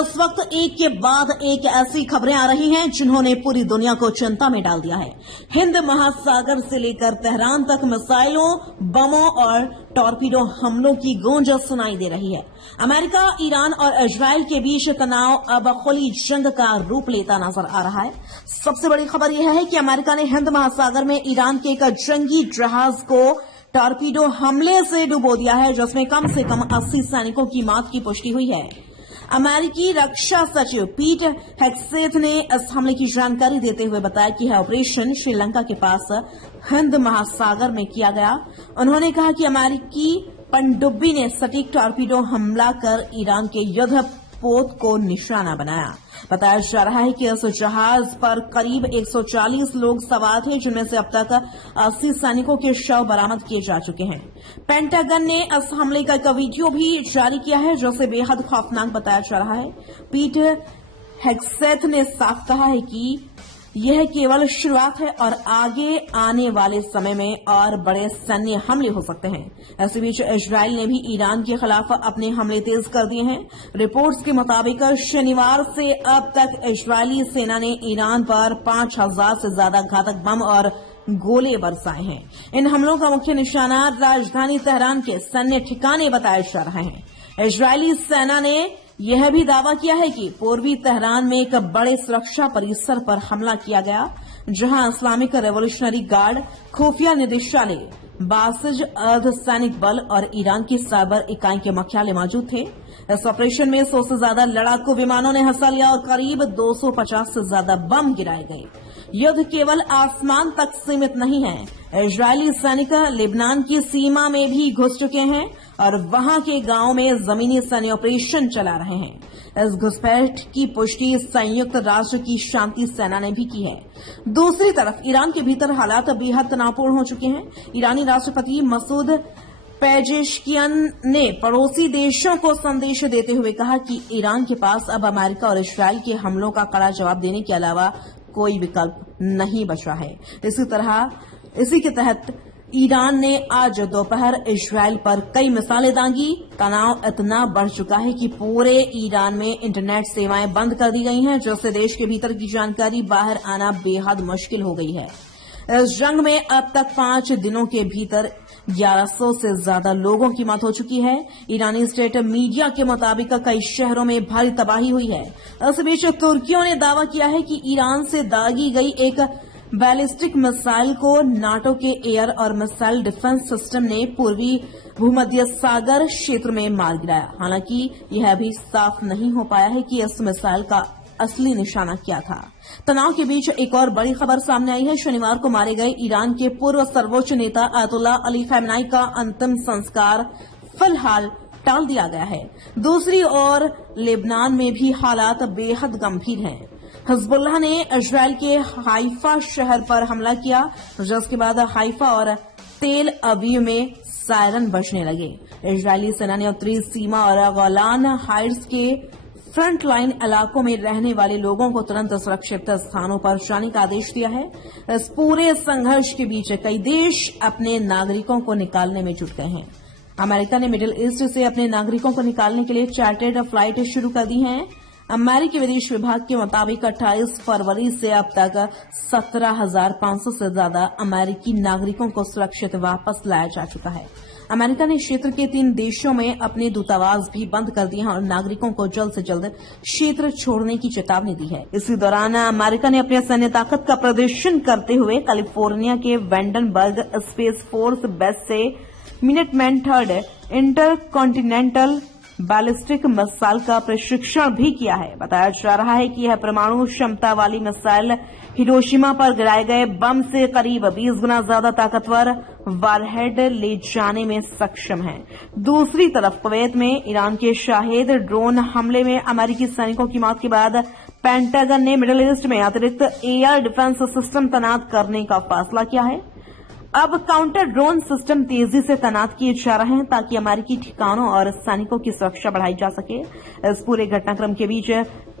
इस वक्त एक के बाद एक ऐसी खबरें आ रही हैं जिन्होंने पूरी दुनिया को चिंता में डाल दिया है। हिंद महासागर से लेकर तेहरान तक मिसाइलों, बमों और टॉर्पीडो हमलों की गूंज सुनाई दे रही है। अमेरिका, ईरान और इजराइल के बीच तनाव अब खुली जंग का रूप लेता नजर आ रहा है। सबसे बड़ी खबर यह है कि अमेरिका ने हिंद महासागर में ईरान के एक जंगी जहाज को टॉर्पीडो हमले से डुबो दिया है, जिसमें कम से कम 80 सैनिकों की मौत की पुष्टि हुई है। अमेरिकी रक्षा सचिव पीट हेग्सेथ ने इस हमले की जानकारी देते हुए बताया कि यह ऑपरेशन श्रीलंका के पास हिंद महासागर में किया गया। उन्होंने कहा कि अमेरिकी पनडुब्बी ने सटीक टॉर्पीडो हमला कर ईरान के युद्ध पोत को निशाना बनाया। बताया जा रहा है कि इस जहाज पर करीब 140 लोग सवार थे, जिनमें से अब तक 80 सैनिकों के शव बरामद किए जा चुके हैं। पेंटागन ने इस हमले का एक वीडियो भी जारी किया है, जिसे बेहद खौफनाक बताया जा रहा है। पीट हेग्सेथ ने साफ कहा है कि यह केवल शुरुआत है और आगे आने वाले समय में और बड़े सैन्य हमले हो सकते हैं। इसी बीच इजराइल ने भी ईरान के खिलाफ अपने हमले तेज कर दिए हैं। रिपोर्ट्स के मुताबिक शनिवार से अब तक इजरायली सेना ने ईरान पर 5000 से ज्यादा घातक बम और गोले बरसाए हैं। इन हमलों का मुख्य निशाना राजधानी तेहरान के सैन्य ठिकाने बताए जा रहे हैं। इजरायली सेना ने यह भी दावा किया है कि पूर्वी तेहरान में एक बड़े सुरक्षा परिसर पर हमला किया गया, जहां इस्लामिक रेवोल्यूशनरी गार्ड, खुफिया निदेशालय, बासिज अर्धसैनिक बल और ईरान की साइबर इकाई के मुख्यालय मौजूद थे। इस ऑपरेशन में 100 से ज्यादा लड़ाकू विमानों ने हिस्सा लिया और करीब 250 से ज्यादा बम गिराए गए। युद्ध केवल आसमान तक सीमित नहीं है। इजरायली सैनिक लेबनान की सीमा में भी घुस चुके हैं और वहां के गांवों में जमीनी सैन्य ऑपरेशन चला रहे हैं। इस घुसपैठ की पुष्टि संयुक्त राष्ट्र की शांति सेना ने भी की है। दूसरी तरफ ईरान के भीतर हालात बेहद तनावपूर्ण हो चुके हैं। ईरानी राष्ट्रपति मसूद पेजेश्कियान ने पड़ोसी देशों को संदेश देते हुए कहा कि ईरान के पास अब अमेरिका और इजरायल के हमलों का कड़ा जवाब देने के अलावा कोई विकल्प नहीं बचा है। इसी के तहत ईरान ने आज दोपहर इजरायल पर कई मिसाइलें दागी। तनाव इतना बढ़ चुका है कि पूरे ईरान में इंटरनेट सेवाएं बंद कर दी गई हैं, जिससे देश के भीतर की जानकारी बाहर आना बेहद मुश्किल हो गई है। इस जंग में अब तक 5 दिनों के भीतर 1100 से ज्यादा लोगों की मौत हो चुकी है। ईरानी स्टेट मीडिया के मुताबिक कई शहरों में भारी तबाही हुई है। इस बीच तुर्कियों ने दावा किया है कि ईरान से दागी गई एक बैलिस्टिक मिसाइल को नाटो के एयर और मिसाइल डिफेंस सिस्टम ने पूर्वी भूमध्य सागर क्षेत्र में मार गिराया। हालांकि यह अभी साफ नहीं हो पाया है कि इस मिसाइल का असली निशाना क्या था। तनाव के बीच एक और बड़ी खबर सामने आई है। शनिवार को मारे गए ईरान के पूर्व सर्वोच्च नेता अयतुल्ला अली खamenei का अंतिम संस्कार फिलहाल टाल दिया गया है। दूसरी ओर लेबनान में भी हालात बेहद गंभीर हैं। हिजबुल्लाह ने इजरायल के हाइफा शहर पर हमला किया, जिसके बाद हाइफा और तेल अवीव में सायरन बजने लगे। इजरायली सेना ने उत्तरी सीमा और गोलान हाइट्स के फ्रंट लाइन इलाकों में रहने वाले लोगों को तुरंत सुरक्षित स्थानों पर जाने का आदेश दिया है। इस पूरे संघर्ष के बीच कई देश अपने नागरिकों को निकालने में जुट गए हैं। अमेरिका ने मिडिल ईस्ट से अपने नागरिकों को निकालने के लिए चार्टर्ड फ्लाइट शुरू कर दी हैं। अमेरिकी विदेश विभाग के मुताबिक 28 फरवरी से अब तक 17,500 से ज्यादा अमेरिकी नागरिकों को सुरक्षित वापस लाया जा चुका है। अमेरिका ने क्षेत्र के 3 देशों में अपने दूतावास भी बंद कर दिए हैं और नागरिकों को जल्द से जल्द क्षेत्र छोड़ने की चेतावनी दी है। इसी दौरान अमेरिका ने अपनी सैन्य ताकत का प्रदर्शन करते हुए कैलिफोर्निया के वेंडनबर्ग स्पेस फोर्स बेस से Minuteman 3rd inter continental ballistic missile का प्रशिक्षण भी किया है। बताया जा रहा है कि यह परमाणु क्षमता वाली मिसाइल हिरोशिमा पर गिराए गए बम से करीब 20 गुना ज्यादा ताकतवर वारहेड ले जाने में सक्षम है। दूसरी तरफ कुवैत में ईरान के शाहेद ड्रोन हमले में अमेरिकी सैनिकों की मौत के बाद पेंटागन ने मिडिल ईस्ट में अतिरिक्त एयर डिफेंस सिस्टम तैनात करने का फैसला किया है। अब काउंटर ड्रोन सिस्टम तेजी से तैनात किए जा रहे हैं ताकि अमेरिकी ठिकानों और सैनिकों की सुरक्षा बढ़ाई जा सके। इस पूरे घटनाक्रम के बीच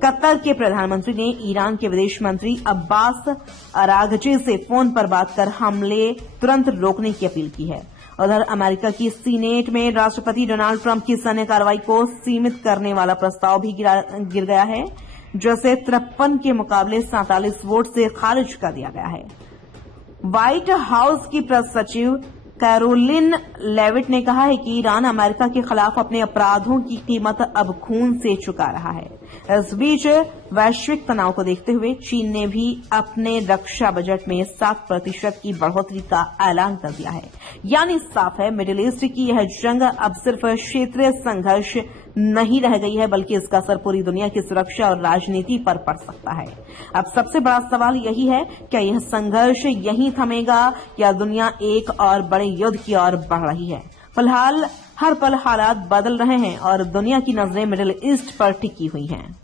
कतर के प्रधानमंत्री ने ईरान के विदेश मंत्री अब्बास अरागची से फोन पर बात कर हमले तुरंत रोकने की अपील की है। उधर अमेरिका की सीनेट में राष्ट्रपति डोनाल्ड ट्रंप की सैन्य कार्रवाई को सीमित करने वाला प्रस्ताव भी गिर गया है, जिसे 53 के मुकाबले 47 वोट से खारिज कर दिया गया है। व्हाइट हाउस की प्रेस सचिव कैरोलिन लेविट ने कहा है कि ईरान अमेरिका के खिलाफ अपने अपराधों की कीमत अब खून से चुका रहा है। इस बीच वैश्विक तनाव को देखते हुए चीन ने भी अपने रक्षा बजट में 7% की बढ़ोतरी का ऐलान कर दिया है। यानी साफ है, मिडिल ईस्ट की यह जंग अब सिर्फ क्षेत्रीय संघर्ष नहीं रह गई है, बल्कि इसका असर पूरी दुनिया की सुरक्षा और राजनीति पर पड़ सकता है। अब सबसे बड़ा सवाल यही है, क्या यह संघर्ष यहीं थमेगा या दुनिया एक और बड़े युद्ध की ओर बढ़ रही है? फिलहाल हर पल हालात बदल रहे हैं और दुनिया की नजरें मिडिल ईस्ट पर टिकी हुई हैं।